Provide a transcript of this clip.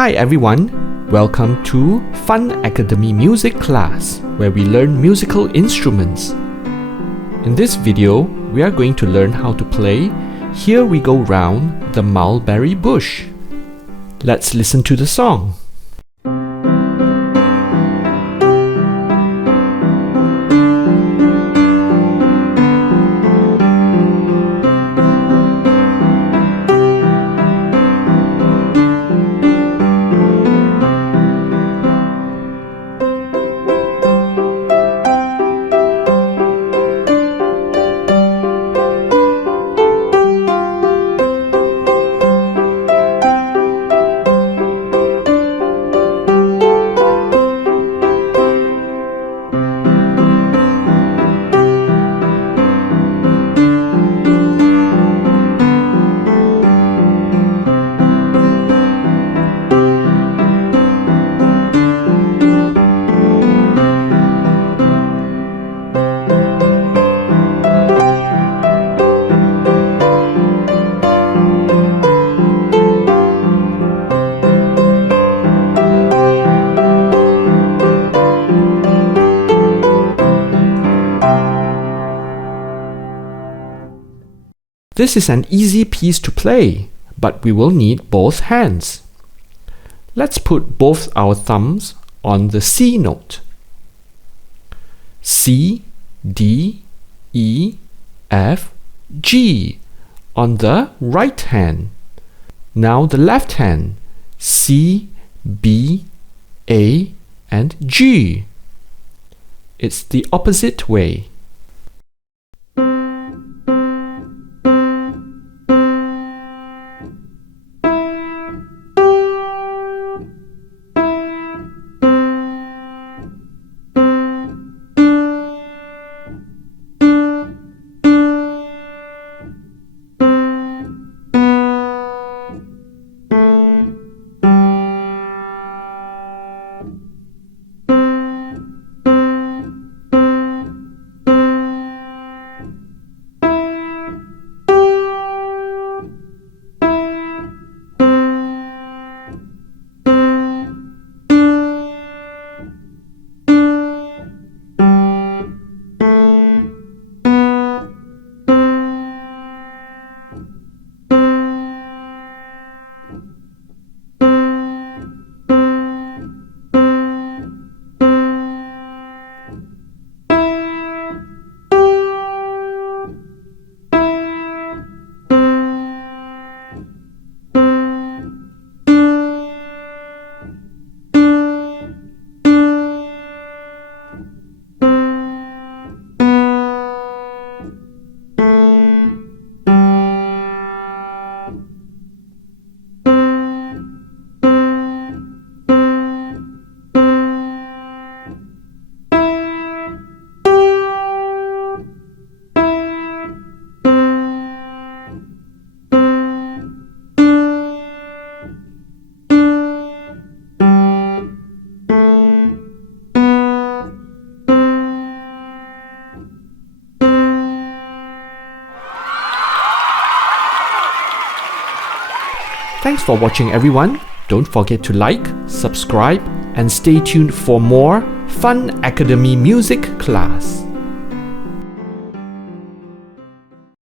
Hi everyone, welcome to Fun Academy Music class, where we learn musical instruments. In this video, we are going to learn how to play Here We Go Round the Mulberry Bush. Let's listen to the song. This is an easy piece to play, but we will need both hands. Let's put both our thumbs on the C note. C, D, E, F, G on the right hand. Now the left hand, C, B, A, and G. It's the opposite way. Thanks for watching everyone. Don't forget to like, subscribe, and stay tuned for more Fun Academy Music class.